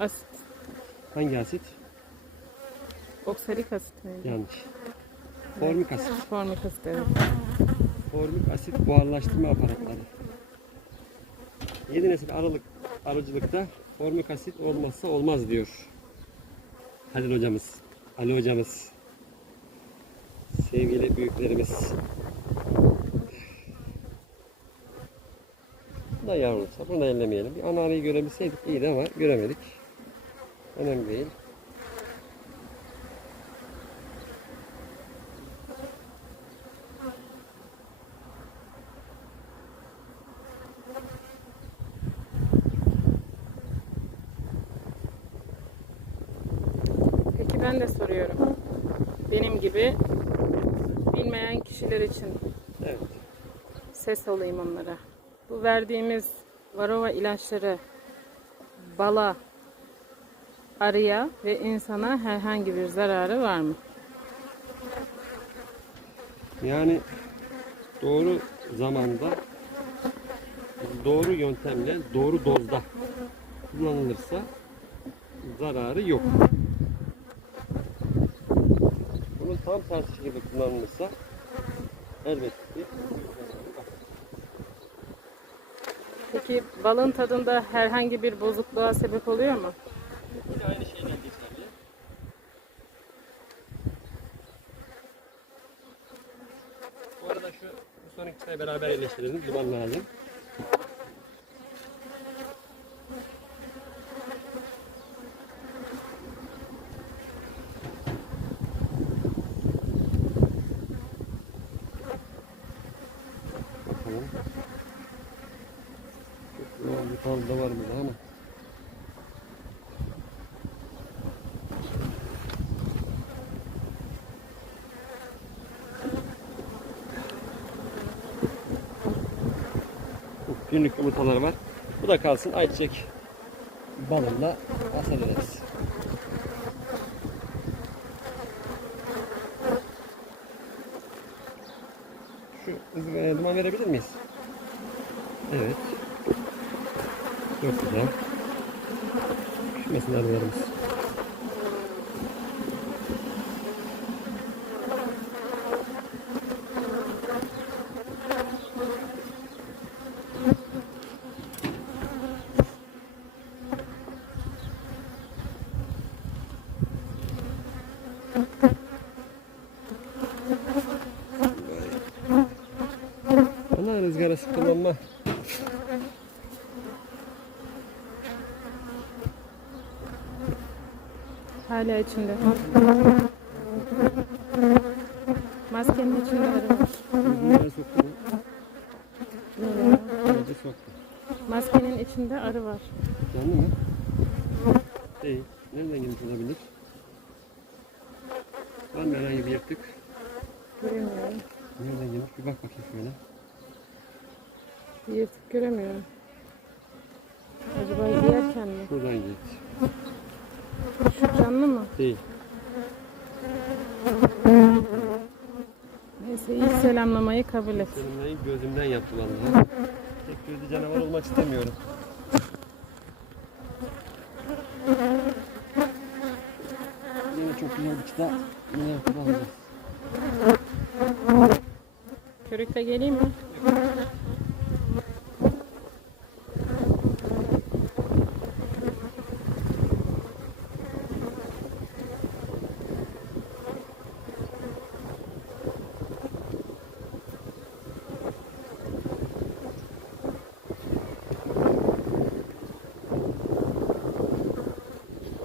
Asit. Hangi asit? Oksalik asit miydi? Yanlış. Formik asit. Formik asit evet. Formik asit buharlaştırma aparatları. 7 nesil aralık arıcılıkta formik asit olmazsa olmaz diyor. Halil hocamız, Ali hocamız, sevgili büyüklerimiz. Bu da yavrulsa bunu da ellemeyelim. Bir ana arıyı görebilseydik iyiydi ama göremedik. Önemli değil. Peki ben de soruyorum. Benim gibi bilmeyen kişiler için Evet. ses olayım onlara. Bu verdiğimiz varova ilaçları bala, arıya ve insana herhangi bir zararı var mı? Yani doğru zamanda doğru yöntemle doğru dozda kullanılırsa zararı yok. Bunun tam tersi şekilde kullanılırsa elbette ki. Peki balın tadında herhangi bir bozukluğa sebep oluyor mu? Yine aynı şeyler geçerli. Bu arada şu bu son ikisini beraber yerleştirelim. Duman lazım. Bakalım. Çok fazla var burada ama. Günlük yumurtaları var. Bu da kalsın ayçiçek balınla hasat ederiz. Şu ızgaraya duman verebilir miyiz? Evet. Çok güzel. Pişmesin arılarımız. Ana ızgarası kullanma. Hala içinde. Maskenin içinde arı var. Nereye soktu mu? Nereye? Soktu? Maskenin içinde arı var. Canlı mı? Değil. Nereden gelmiş olabilir? Var mı herhangi bir yırtık? Göremiyorum. Nereden gelmiş? Bir bak bakayım şöyle. Yırtık göremiyorum. Acaba yerken mi? Şuradan git. Şu canlı mı? Değil. Neyse ilk selamlamayı kabul et. Benim gözümden yaptı vallahi. Tek gözlü canavar olmak istemiyorum. Çok. Yine yapıp alacağız. Körükle geleyim mi?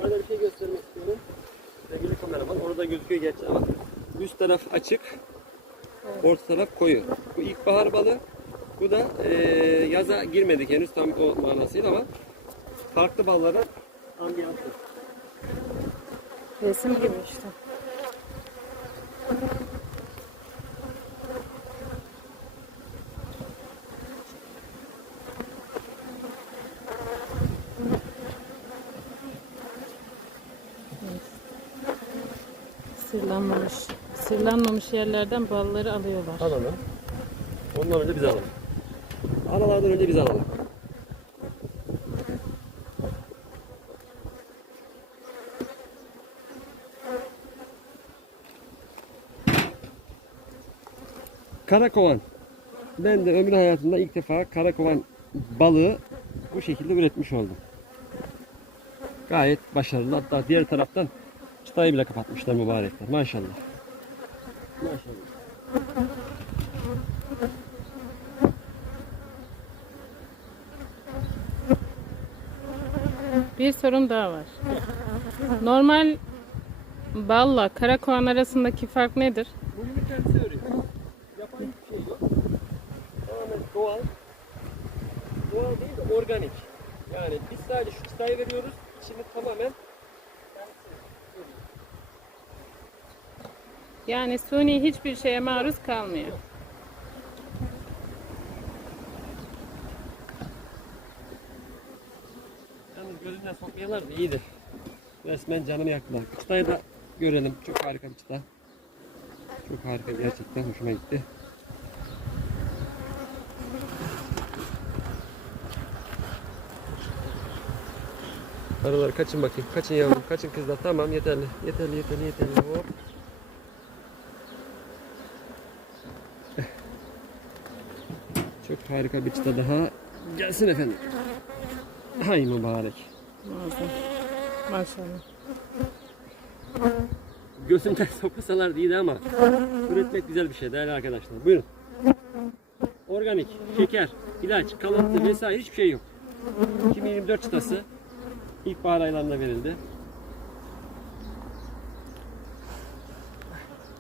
Orada bir şey göstermek istiyorum. Sevgili kameraman orada gözüküyor gerçi ama üst taraf açık, orta taraf koyu. Bu ilkbahar balı, bu da eee, yaza girmedik henüz tam o manasıyla ama farklı ballara ambiyansı. Resim gibi işte. Sırlanmamış. Sırlanmamış yerlerden balları alıyorlar. Alalım. Ondan önce biz alalım. Analardan önce biz alalım. Karakovan. Ben de ömür hayatımda ilk defa karakovan balığı bu şekilde üretmiş oldum. Gayet başarılı. Hatta diğer taraftan çıtayı bile kapatmışlar mübarekler. Maşallah. Maşallah. Bir sorun daha var. Normal balla karakoğan arasındaki fark nedir? Bugünü kendisi örüyor. Yapan hiçbir şey yok. Tamamen doğal. Doğal değil de organik. Yani biz sadece şu çıtayı veriyoruz. İçini tamamen kendisi örüyor. Yani suni hiçbir şeye maruz kalmıyor. Yalnız gözünden sokmayalar da iyiydi. Resmen canımı yaktılar. Çıtayı da görelim. Çok harika bir çıta. Çok harika gerçekten hoşuma gitti. Arılar kaçın bakayım. Kaçın yavrum. Kaçın kızlar. Tamam yeterli. Yeterli yeterli yeterli. Hop. Harika bir çıta daha. Gelsin efendim. Hay mübarek. Muazzam. Maşallah. Gözümden sokmasalar iyiydi ama üretmek güzel bir şey değerli arkadaşlar. Buyurun. Organik, şeker, ilaç, kalıntı vesaire hiçbir şey yok. 2024 çıtası ilkbahar aylarında verildi.